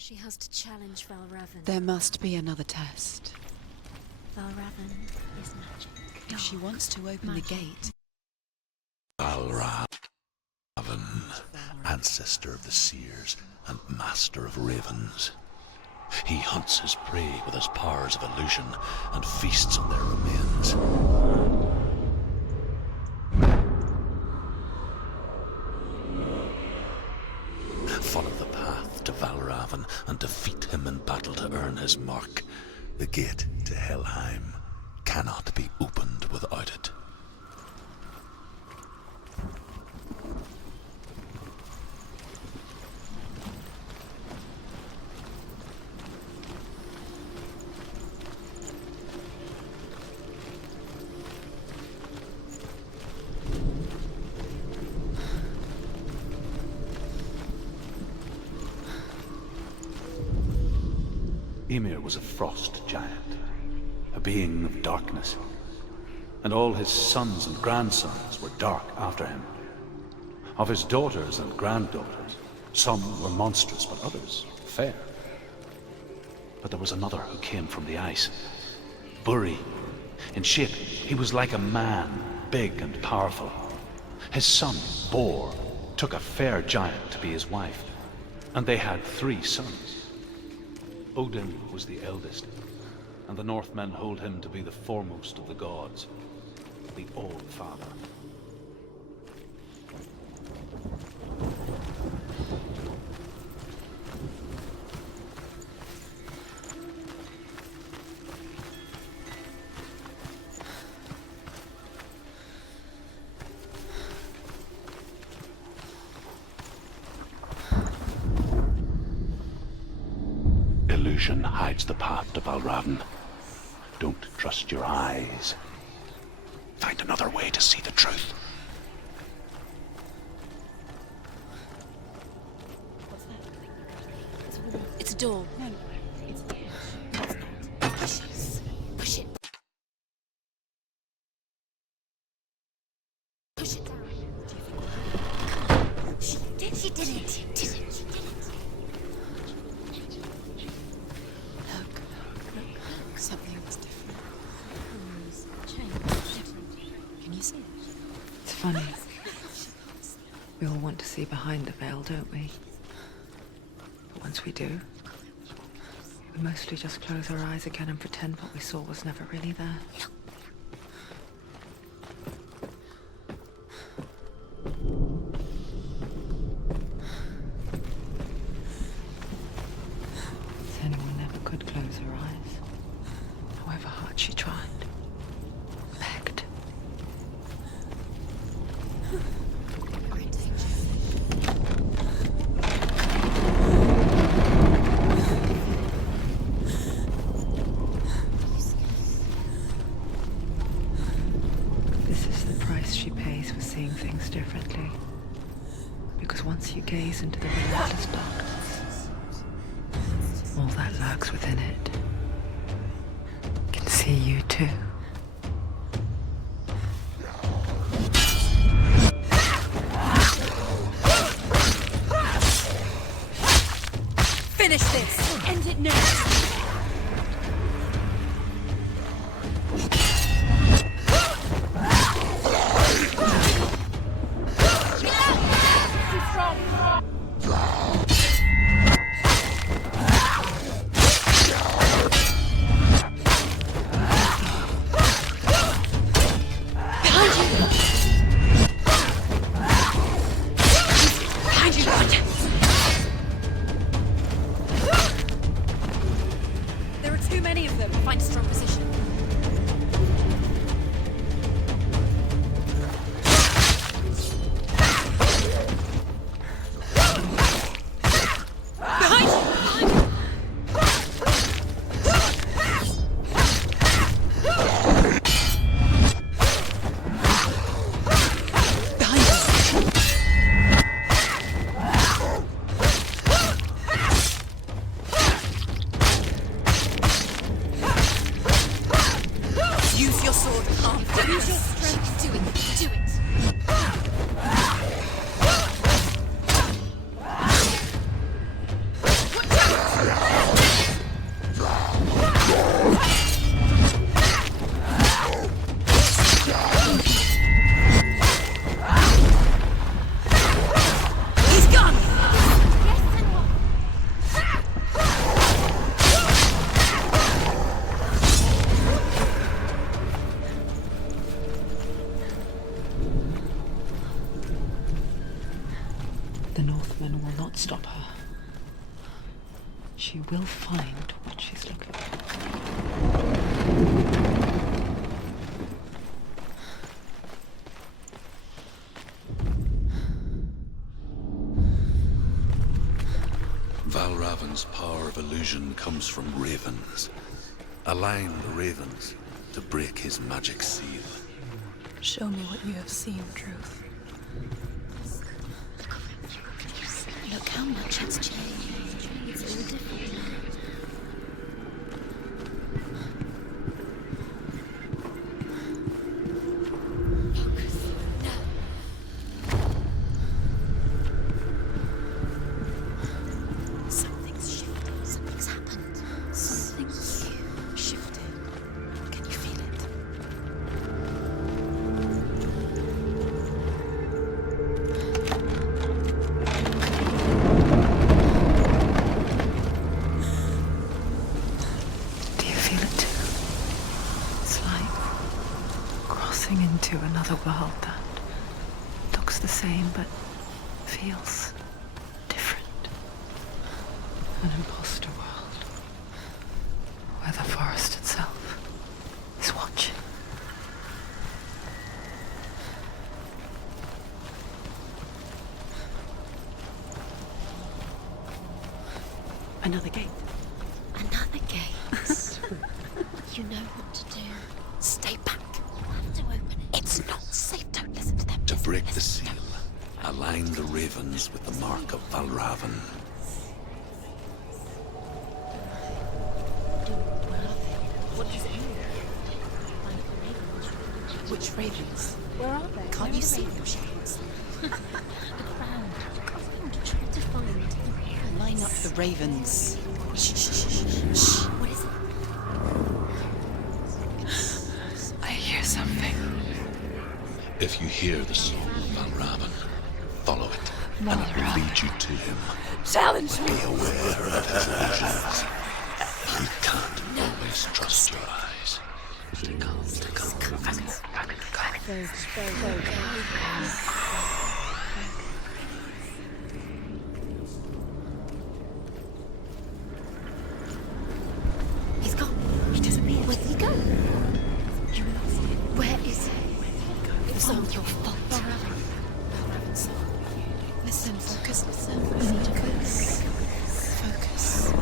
She has to challenge valravn. There must be another test. Valravn is magic. If she wants to open the gate... Valravn, ancestor of the seers and master of ravens. He hunts his prey with his powers of illusion and feasts on their remains. Follow the path to Valravn and defeat him in battle to earn his mark. The gate to Helheim cannot be opened without it. Ymir was a frost giant, a being of darkness, and all his sons and grandsons were dark after him. Of his daughters and granddaughters, some were monstrous, but others fair. But there was another who came from the ice. Buri. In shape, he was like a man, big and powerful. His son, Bor, took a fair giant to be his wife, and they had 3 sons. Odin was the eldest, and the Northmen hold him to be the foremost of the gods, the All-Father. Illusion hides the path to Valravn. Don't trust your eyes. Find another way to see the truth. It's a door. No, it's the edge. Push it. Push it. Push it down. She did it. She did it. Something was different. Can you see it? It's funny. We all want to see behind the veil, don't we? But once we do, we mostly just close our eyes again and pretend what we saw was never really there. Senua never could close her eyes. However hard she tried. Begged. This is the price she pays for seeing things differently. Because once you gaze into the relentless darkness, all that lurks within it can see you too. Finish this! End it now! There are too many of them. Find a strong position. Behind you! she will find what she's looking for. Valravn's power of illusion comes from ravens. Align the ravens to break his magic seal. Show me what you have seen, truth. Look how much it's changed. It's all different now. Something's shifted. Something's happened. Something's shifted. Can you feel it? Do you feel it too? It's like crossing into another world that looks the same but feels different. An imposter world where the forest itself is watching. Another gate. Another gate. You know what to do. Stay back. You have to open it. It's not safe. Don't listen to them. To break the seal, align the ravens with the mark of valravn. What is it? Which ravens? Where are they? Can't you see them, shades? The crowd. Try to find the line up the ravens. Shh, shh, shh, shh. What is it? I hear something. If you hear the soul of valravn, follow it, and it will lead you to him. Challenge me! Be aware of his illusions. You can't always trust your eyes. He's gone. He disappeared. Where did he go? You lost him. Where is he? It was all your fault. Listen, focus, listen. Focus. Focus.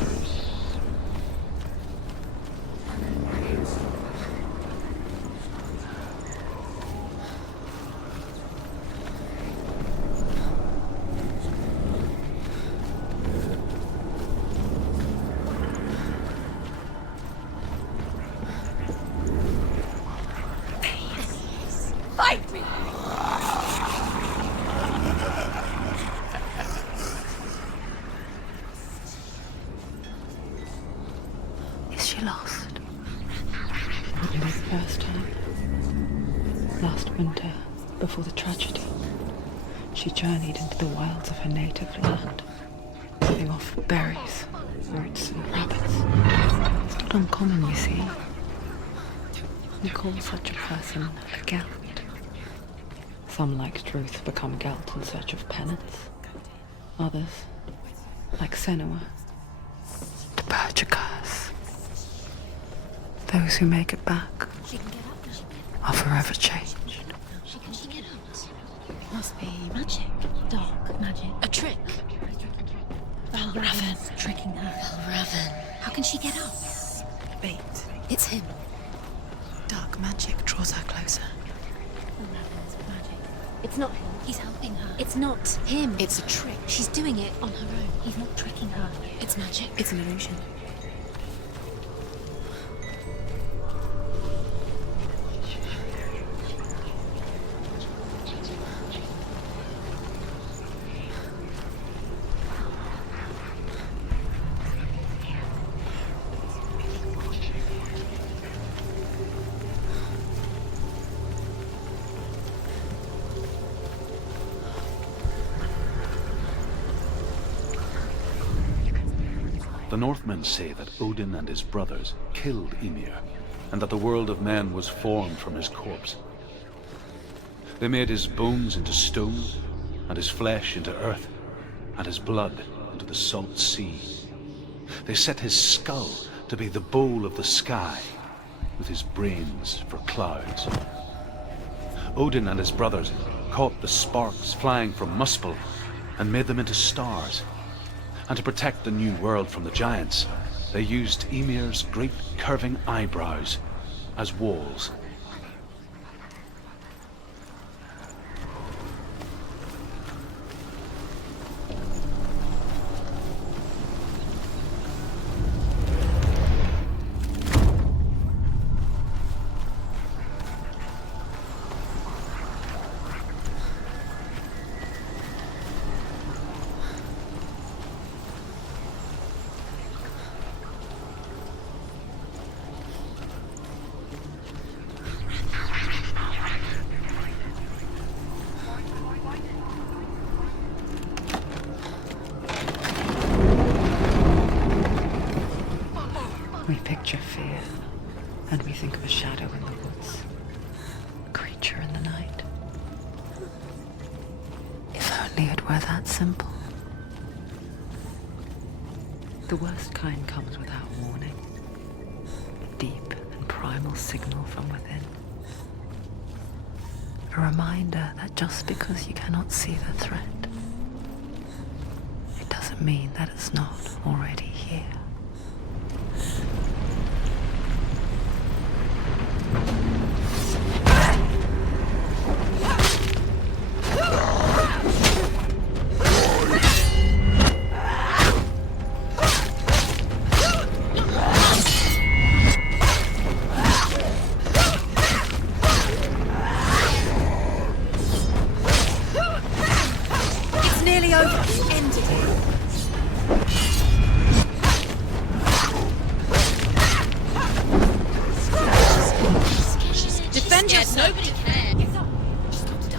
Fight me! Is she lost? Wouldn't be the first time. Last winter, before the tragedy, she journeyed into the wilds of her native land, living off berries, roots, and rabbits. It's not uncommon, you see. We call such a person a gelt. Some, like Truth, become gelt in search of penance. Others, like Senua, to purge a curse. Those who make it back She can get up. are forever changed. She can get out. Must be magic. Dark magic. A trick. Valravn tricking her. Valravn. How can she get out? Bait. It's him. Dark magic draws her closer. Valravn's magic. It's not him. He's helping her. It's not him. It's a trick. She's doing it on her own. He's not tricking her. It's magic. It's an illusion. The Northmen say that Odin and his brothers killed Ymir, and that the world of men was formed from his corpse. They made his bones into stone, and his flesh into earth, and his blood into the salt sea. They set his skull to be the bowl of the sky, with his brains for clouds. Odin and his brothers caught the sparks flying from Muspel and made them into stars. And to protect the new world from the giants, they used Ymir's great curving eyebrows as walls. We picture fear, and we think of a shadow in the woods, a creature in the night. If only it were that simple. The worst kind comes without warning. A deep and primal signal from within. A reminder that just because you cannot see the threat, it doesn't mean that it's not already here. It's nearly over. Ended. Defend yourself. Nobody cares. She's got to die.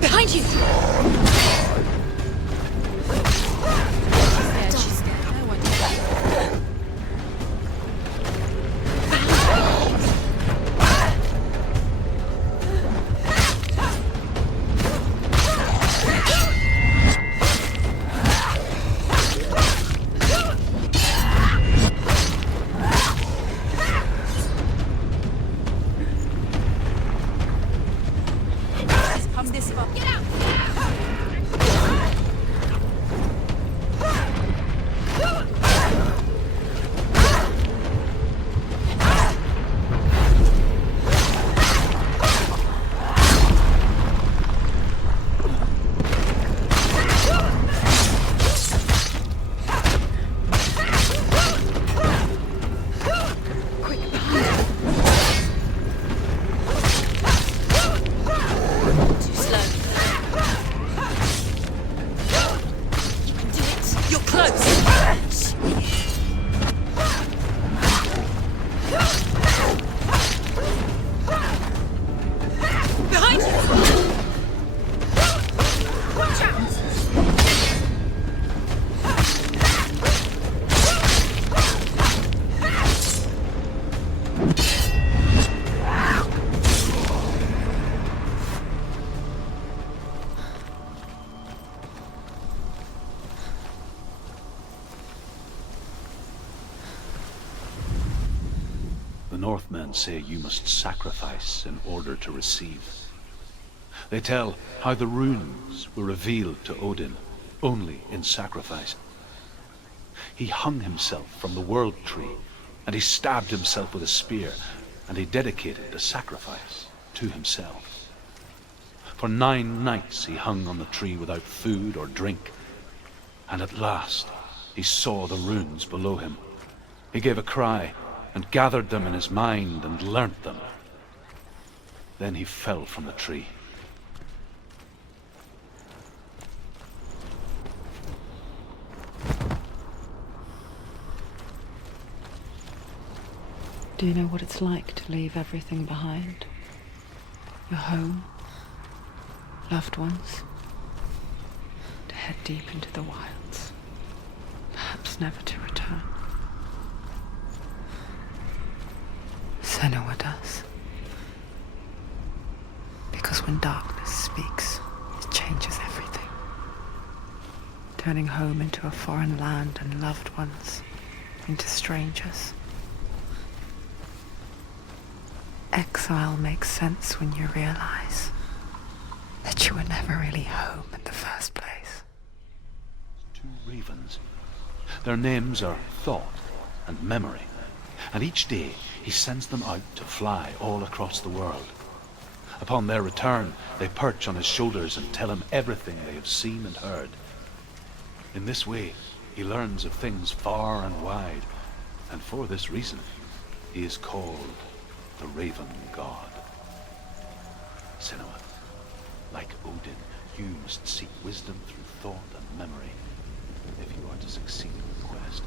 Behind you. She's scared. No one cares. Come this far. Get out! Quick, behind. Too slow. You can do it. You're close. Behind you. Watch out. The Northmen say you must sacrifice in order to receive. They tell how the runes were revealed to Odin only in sacrifice. He hung himself from the world tree, and he stabbed himself with a spear, and he dedicated the sacrifice to himself. For 9 nights he hung on the tree without food or drink, and at last he saw the runes below him. He gave a cry, and gathered them in his mind and learnt them. Then he fell from the tree. Do you know what it's like to leave everything behind? Your home, loved ones, to head deep into the wilds, perhaps never to return. Senua does. Because when darkness speaks, it changes everything. Turning home into a foreign land and loved ones into strangers. Exile makes sense when you realize that you were never really home in the first place. 2 ravens. Their names are Thought and Memory, and each day he sends them out to fly all across the world. Upon their return, they perch on his shoulders and tell him everything they have seen and heard. In this way, he learns of things far and wide, and for this reason, he is called the Raven God. Senua, like Odin, you must seek wisdom through thought and memory if you are to succeed in the quest.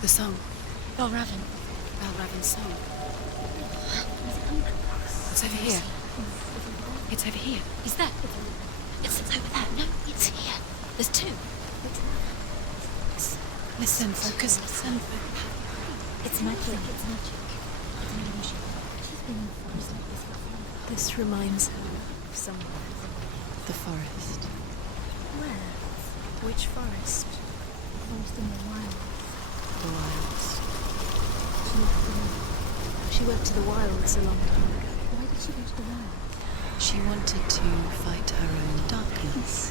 The song. Valravn. Valravn's song. It's over here. It's over here. Is that? It's over there. No, it's here. There's 2. Listen, focus, listen. It's magic. It's magic. She's been in the forest like this before. This reminds her of somewhere. The forest. Where? Which forest? The forest in the wilds. The wilds. She went to the wilds a long time ago. Why did she go to the wilds? She wanted to fight her own darkness.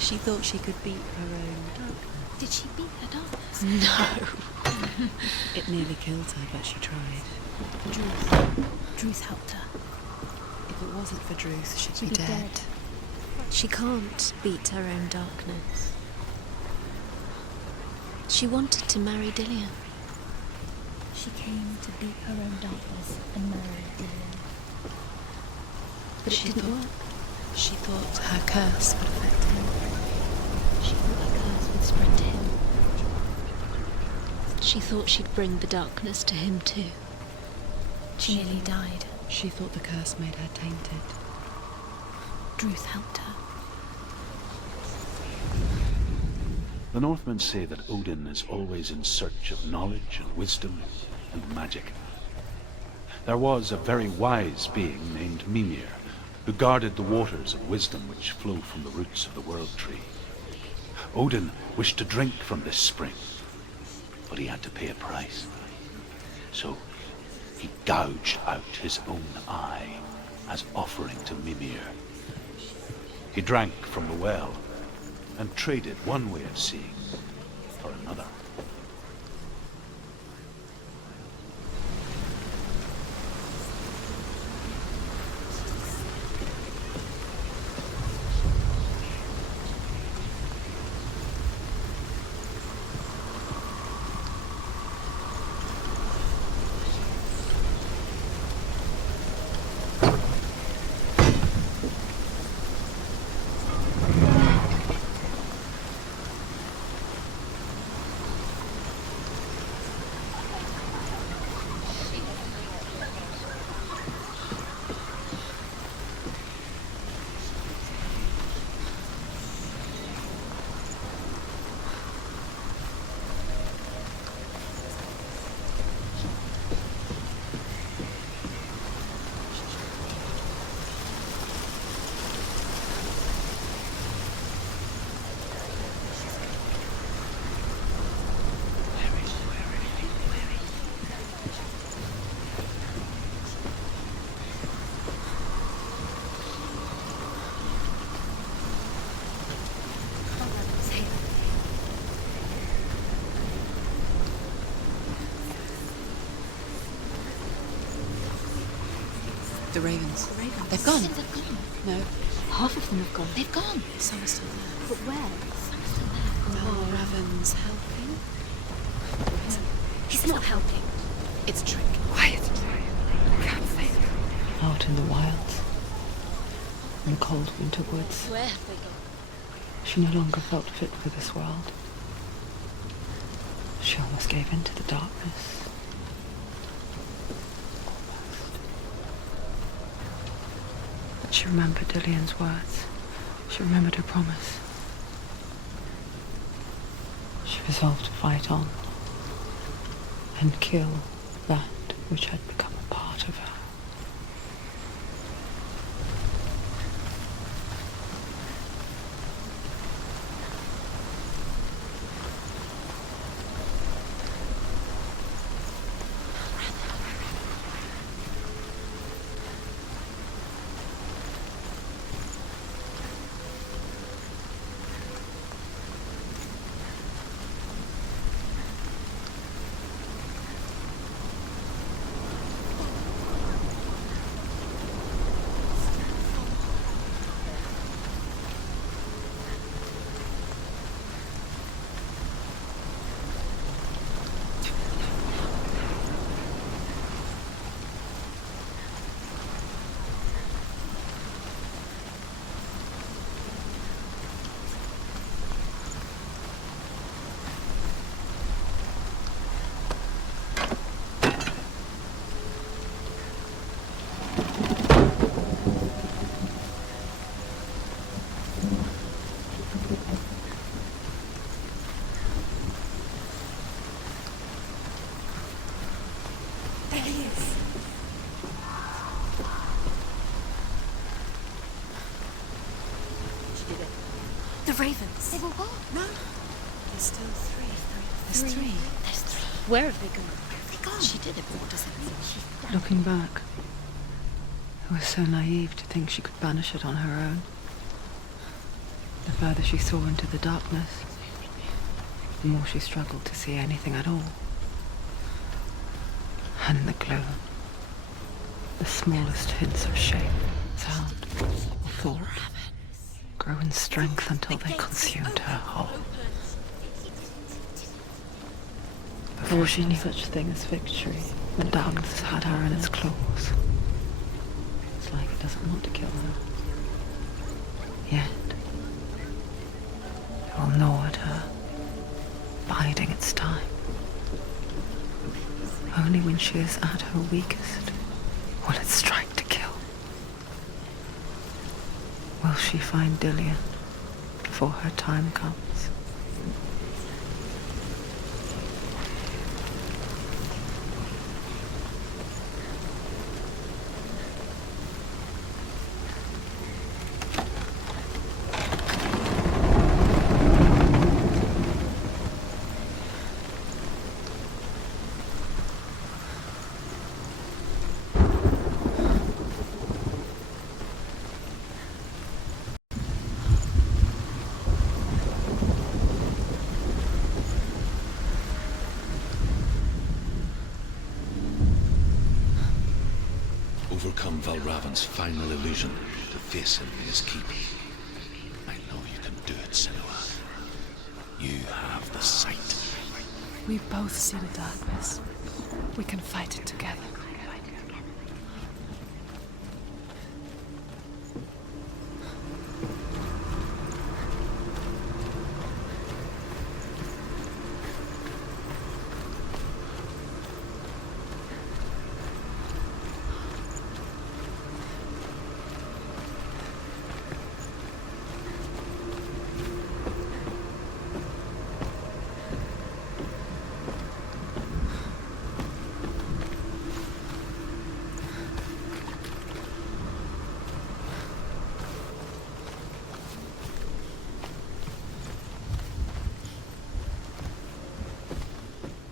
She thought she could beat her own darkness. Did she beat her darkness? No. It nearly killed her, but she tried. Druth helped her. If it wasn't for Druth, she'd be dead. She can't beat her own darkness. She wanted to marry Dillion. She came to beat her own darkness and marry Dillion. But it didn't work. She thought her curse would affect him. She thought her curse would spread to him. She thought she'd bring the darkness to him too. She nearly died. She thought the curse made her tainted. Druth helped her. The Northmen say that Odin is always in search of knowledge and wisdom and magic. There was a very wise being named Mimir, who guarded the waters of wisdom which flow from the roots of the World Tree. Odin wished to drink from this spring, but he had to pay a price. So he gouged out his own eye as offering to Mimir. He drank from the well and traded one way of seeing for another. The ravens. The ravens. They've gone. They've gone. No. Half of them have gone. They've gone. Some are still there. But where? Some are still there. Valravn's helping. He's not helping. It's a trick. Quiet. Out in the wilds, in the cold winter woods, Where have they gone? she no longer felt fit for this world. She almost gave in to the darkness. But she remembered Dillian's words. She remembered her promise. She resolved to fight on and kill that which had become a part of her. The ravens. They've all gone. No. There's still three. There's three. There's three. Where have they gone? They've gone. She did it. What does it mean? Looking back, it was so naive to think she could banish it on her own. The further she saw into the darkness, the more she struggled to see anything at all. And in the gloom, the smallest hints of shape, sound, or thought grow in strength until they consumed her whole. Before she knew such thing as victory, the darkness had her in its claws. It's like it doesn't want to kill her. Yet, it will gnaw at her, biding its time. Only when she is at her weakest will it strike to kill. Will she find Dillian before her time comes? Overcome valravn's final illusion to face him in his keep. I know you can do it, Senua. You have the sight. We both see the darkness. We can fight it together.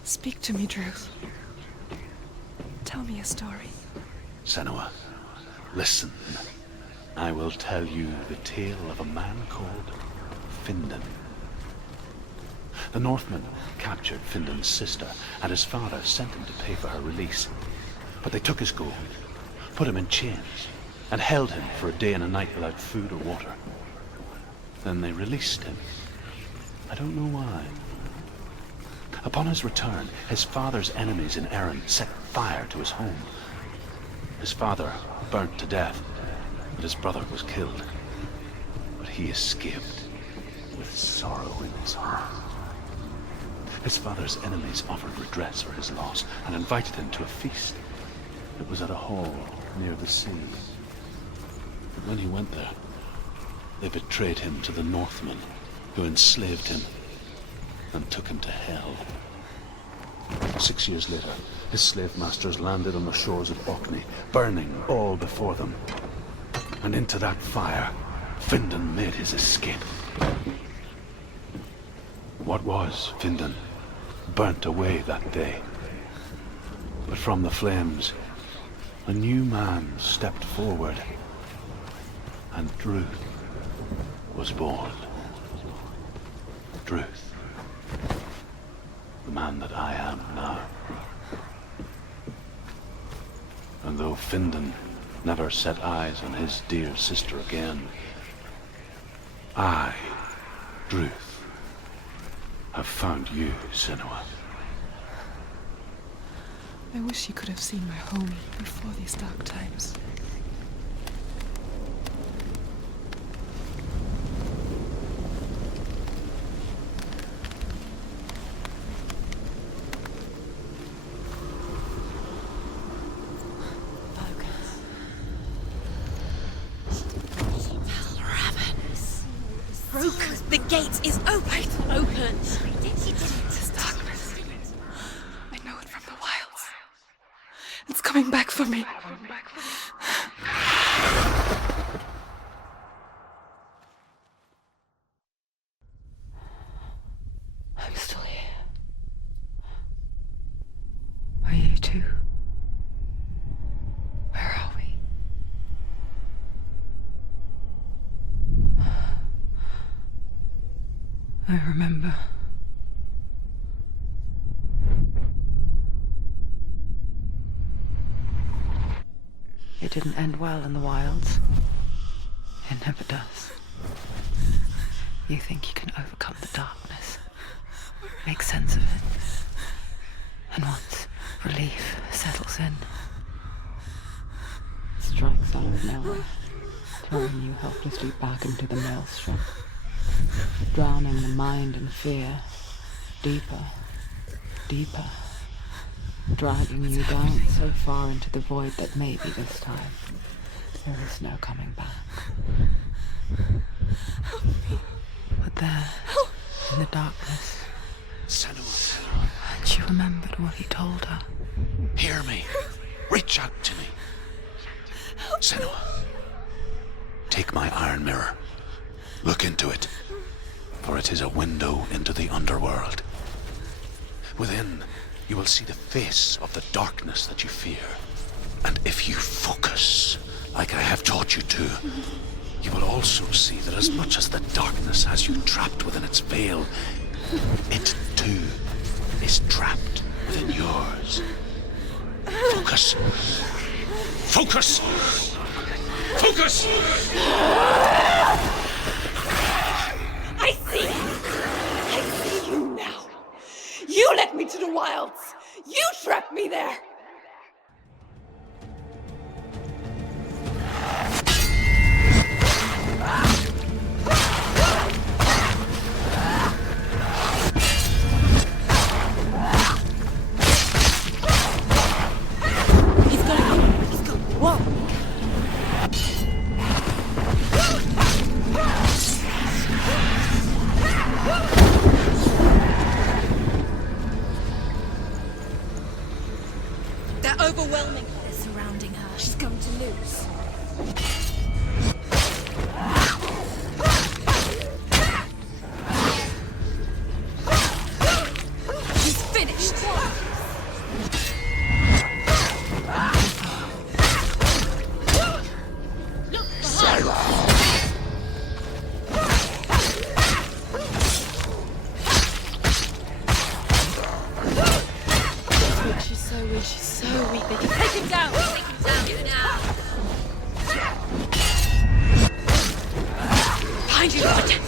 Speak to me, Druth. Tell me a story. Senua, listen. I will tell you the tale of a man called Findan. The Northmen captured Findan's sister, and his father sent him to pay for her release. But they took his gold, put him in chains, and held him for a day and a night without food or water. Then they released him. I don't know why. Upon his return, his father's enemies in Erin set fire to his home. His father burnt to death, and his brother was killed. But he escaped with sorrow in his heart. His father's enemies offered redress for his loss and invited him to a feast. It was at a hall near the sea. But when he went there, they betrayed him to the Northmen, who enslaved him and took him to hell. 6 years later, his slave masters landed on the shores of Orkney, burning all before them. And into that fire, Findan made his escape. What was Findan burnt away that day. But from the flames, a new man stepped forward, and Druth was born. Druth, the man that I am now. And though Findan never set eyes on his dear sister again, I, Druth, have found you, Senua. I wish you could have seen my home before these dark times. Broken. The gate is open. Open. This darkness. I know it from the wilds. It's coming back for me. I'm still here. Are you too? Where are we? I remember. It didn't end well in the wilds. It never does. You think you can overcome the darkness, make sense of it, and once relief settles in, it strikes out of nowhere, throwing you helplessly back into the maelstrom, drowning the mind in fear, deeper, deeper, dragging you down so far into the void that maybe this time there is no coming back. But there, in the darkness, Senua, and she remembered what he told her. hear me. Reach out to me. Senua, take my iron mirror. Look into it, for it is a window into the underworld. Within, you will see the face of the darkness that you fear. And if you focus, like I have taught you to, you will also see that as much as the darkness has you trapped within its veil, it too is trapped within yours. Focus. Focus! Focus! I see you now. You led me to the wilds. You trapped me there. He's gone. Whoa. Behind you, Lord!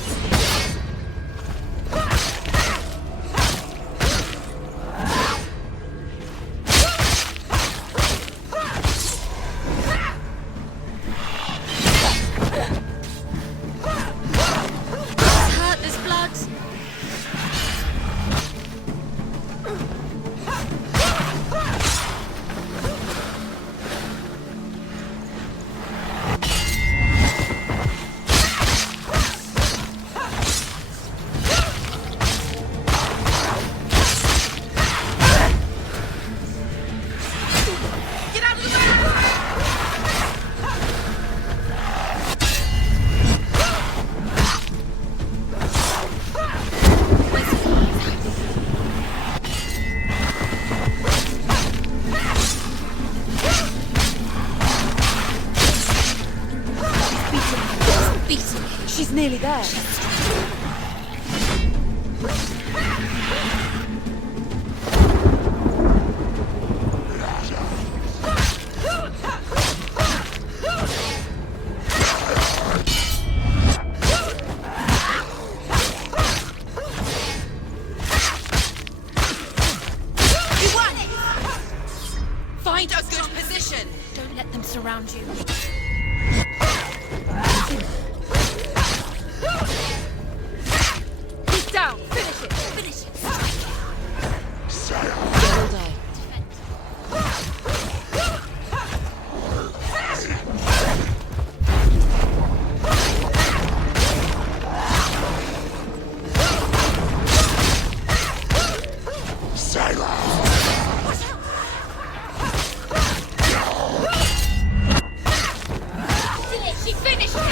She's nearly there. Find a good position! Don't let them surround you. He's down. Finish it. Finish it. Well done. She finished it.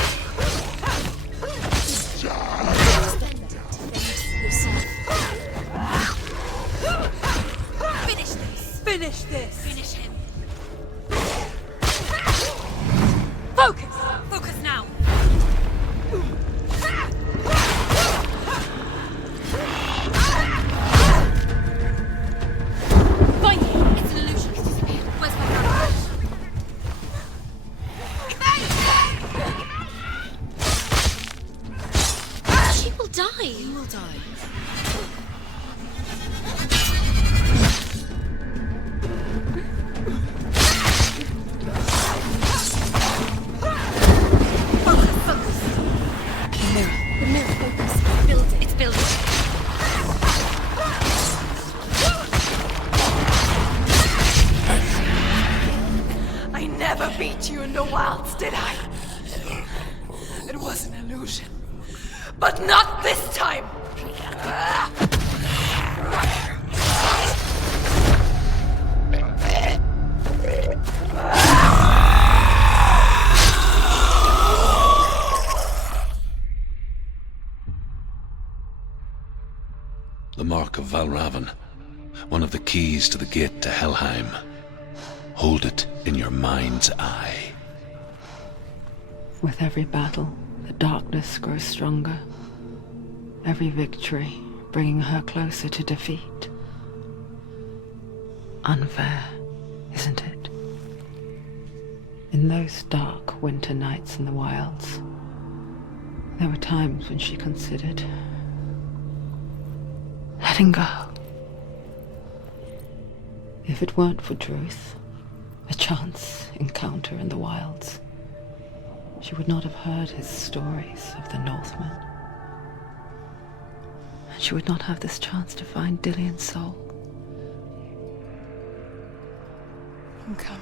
Finish this. Finish this. Finish him. Focus. Focus now! Find him. It's an illusion. He's disappeared. Where's my brother? She will die. You will die. The mirror, focus. Build it. It's building. I never beat you in the wilds, did I? It was an illusion. But not this time! The mark of valravn, one of the keys to the gate to Helheim. Hold it in your mind's eye. With every battle, the darkness grows stronger. Every victory bringing her closer to defeat. Unfair, isn't it? In those dark winter nights in the wilds, there were times when she considered letting go. If it weren't for Druth, a chance encounter in the wilds, she would not have heard his stories of the Northmen. And she would not have this chance to find Dillion's soul. I'm coming.